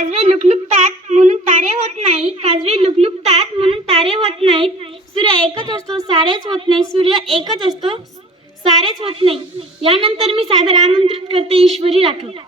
काजवे लुकलुकतात म्हणून तारे होत नाही, काजवे लुकलुकतात म्हणून तारे होत नाहीत. सूर्य एकच असतो सारेच होत नाही, सूर्य एकच असतो सारेच होत नाही. यानंतर मी सादर आमंत्रित करते ईश्वरी राठोड.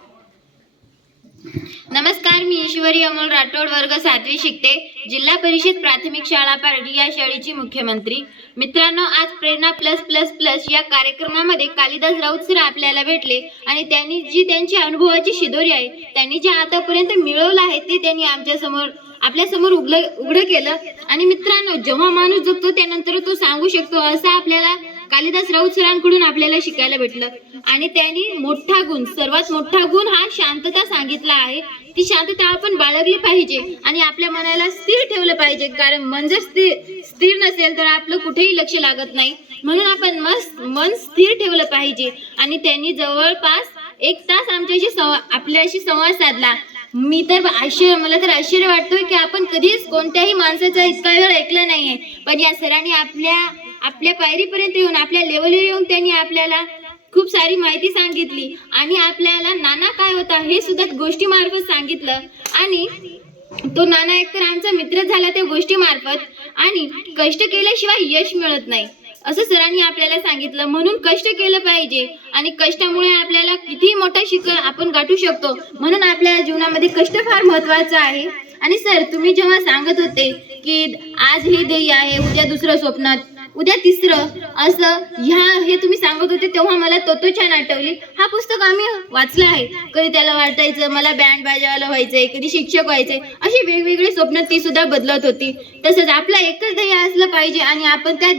नमस्कार, मी ईश्वरी अमोल राठोड, वर्ग 7वी शिकते, जिल्हा परिषद प्राथमिक शाळा पारडी या शाळेची मुख्यमंत्री. मित्रांनो, आज प्रेरणा प्लस प्लस प्लस या कार्यक्रमामध्ये कालिदास राऊत सर आपल्याला भेटले आणि त्यांनी जी त्यांची अनुभवाची शिदोरी आहे, त्यांनी जे आतापर्यंत मिळवलं आहे ते त्यांनी आपल्यासमोर उघडं केलं. आणि मित्रांनो, जेव्हा माणूस जगतो त्यानंतर तो सांगू शकतो असं आपल्याला कालिदास राऊत सरांकडून आपल्याला शिकायला भेटलं. आणि त्यांनी मोठा गुण, सर्वात मोठा गुण हा शांतता सांगितला आहे. ती शांतता आपण बाळगली पाहिजे आणि आपल्या मनाला स्थिर ठेवलं पाहिजे, कारण मन जर स्थिर नसेल तर आपलं कुठेही लक्ष लागत नाही. म्हणून आपण मन स्थिर ठेवलं पाहिजे. आणि त्यांनी जवळपास 1 तास आपल्याशी संवाद साधला. मला तर आश्चर्य वाटतोय की आपण कधीच कोणत्याही माणसाचा इतका वेळ ऐकलं नाहीये, पण या सरांनी आपल्या पायरीपर्यंत येऊन, आपल्या लेवलवर येऊन त्यांनी आपल्याला खूप सारी माहिती सांगितली आणि आपल्याला नाना काय होता हे सुद्धा गोष्टी मार्फत सांगितलं. आणि तो नाना एकतर आमचा मित्र झाला त्या गोष्टी मार्फत. आणि कष्ट केल्याशिवाय यश मिळत नाही असं सरांनी आपल्याला सांगितलं. म्हणून कष्ट केलं पाहिजे आणि कष्टामुळे आपल्याला किती मोठा शिखर आपण गाठू शकतो. म्हणून आपल्या जीवनामध्ये कष्ट फार महत्त्वाचं आहे. आणि सर, तुम्ही जेव्हा सांगत होते की आज हे ध्येय आहे, उद्या दुसरं स्वप्न, उद्या तिसरं, असं हे तुम्ही सांगत होते तेव्हा मला तोत्तोचान आठवली. हा पुस्तक आम्ही वाचलं आहे. कधी त्याला वाटायचं मला बँड बाजावाला व्हायचंय, कधी शिक्षक व्हायचंय, अशी वेगवेगळी स्वप्न ती सुद्धा बदलत होती. तसंच आपला एकच ध्येय असलं पाहिजे आणि आपण त्या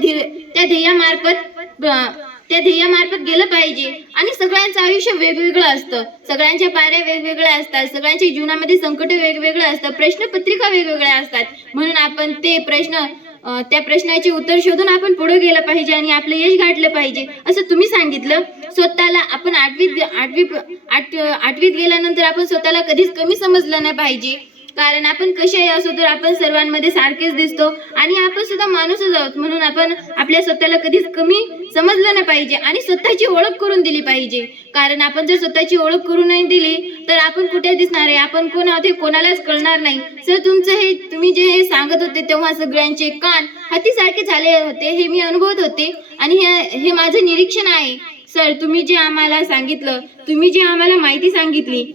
ध्येयामार्फत गेलं पाहिजे. आणि सगळ्यांचं आयुष्य वेगवेगळं असतं, सगळ्यांच्या पायऱ्या वेगवेगळ्या असतात, सगळ्यांच्या जीवनामध्ये संकट वेगवेगळं असतं, प्रश्नपत्रिका वेगवेगळ्या असतात. म्हणून आपण त्या प्रश्नाचे उत्तर शोधून आपण पुढे गेलं पाहिजे आणि आपलं यश गाठलं पाहिजे असं तुम्ही सांगितलं. स्वतःला आपण आठवीत गेल्यानंतर आपण स्वतःला कधीच कमी समजलं नाही पाहिजे, कारण आपण कसे असो तर आपण सर्वांमध्ये सारखेच दिसतो आणि आपण सुद्धा माणूसच आहोत. म्हणून आपण आपल्या स्वतःला कधीच कमी समजलं नाही पाहिजे आणि स्वतःची ओळख करून दिली पाहिजे. कारण आपण जर स्वतःची ओळख करून नाही दिली तर आपण कुठे दिसणार आहे, आपण कोण आहोत हे कोणालाच कळणार नाही. सर, तुम्ही जे हे सांगत होते तेव्हा सगळ्यांचे कान हातीसारखे झाले होते, हे मी अनुभवत होते आणि हे माझं निरीक्षण आहे. सर, तुम्ही जे आम्हाला सांगितलं, तुम्ही जी आम्हाला माहिती सांगितली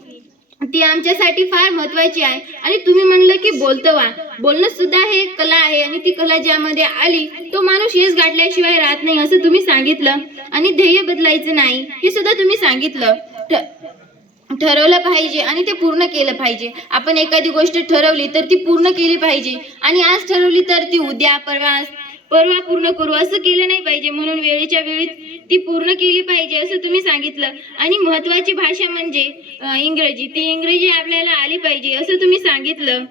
ती आमच्यासाठी फार महत्त्वाची आहे. आणि तुम्ही म्हणलं की बोलणं सुद्धा हे कला आहे आणि ती कला ज्यामध्ये आली तो माणूस यश गाठल्याशिवाय राहत नाही असं तुम्ही सांगितलं. आणि ध्येय बदलायचं नाही हे सुद्धा तुम्ही सांगितलं. ठरवलं पाहिजे आणि ते पूर्ण केलं पाहिजे. आपण एखादी गोष्ट ठरवली तर ती पूर्ण केली पाहिजे आणि आज ठरवली तर ती उद्या परवा पूर्ण करू असं केलं नाही पाहिजे. म्हणून वेळेच्या वेळी ती पूर्ण केली पाहिजे असं तुम्ही सांगितलं. आणि महत्त्वाची भाषा म्हणजे इंग्रजी, ती इंग्रजी आपल्याला आली पाहिजे असं तुम्ही सांगितलं.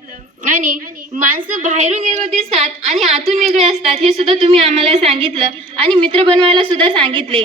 आणि माणसं बाहेरून वेगळं दिसतात आणि आतून वेगळे असतात हे सुद्धा तुम्ही आम्हाला सांगितलं. आणि मित्र बनवायला सुद्धा सांगितले.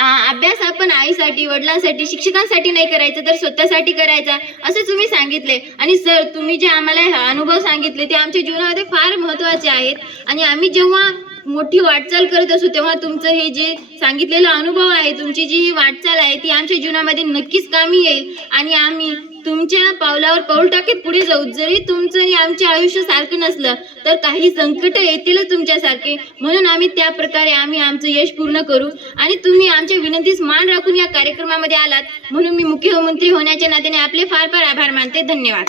अभ्यास आपण आईसाठी, वडिलांसाठी, शिक्षकांसाठी नाही करायचं तर स्वतःसाठी करायचा असं तुम्ही सांगितले. आणि सर, तुम्ही जे आम्हाला अनुभव सांगितले ते आमच्या जीवनामध्ये फार महत्त्वाचे आहेत. आणि आम्ही जेव्हा मोठी वाटचाल करत असू तेव्हा तुमचं हे जे सांगितलेला अनुभव आहे, तुमची जी ही वाटचाल आहे ती आमच्या जीवनामध्ये नक्कीच कामी येईल आणि आम्ही तुमच्या पावलावर पाऊल टाकत पुढे जाऊ. जरी तुमचं आमचे आयुष्य सारखं नसलं तर काही संकट येतीलच तुमच्यासारखे. म्हणून आम्ही त्या प्रकारे आमचं यश पूर्ण करू. आणि तुम्ही आमच्या विनंतीस मान राखून या कार्यक्रमामध्ये आलात म्हणून मी मुख्यमंत्री होण्याच्या नात्याने आपले फार फार आभार मानते. धन्यवाद.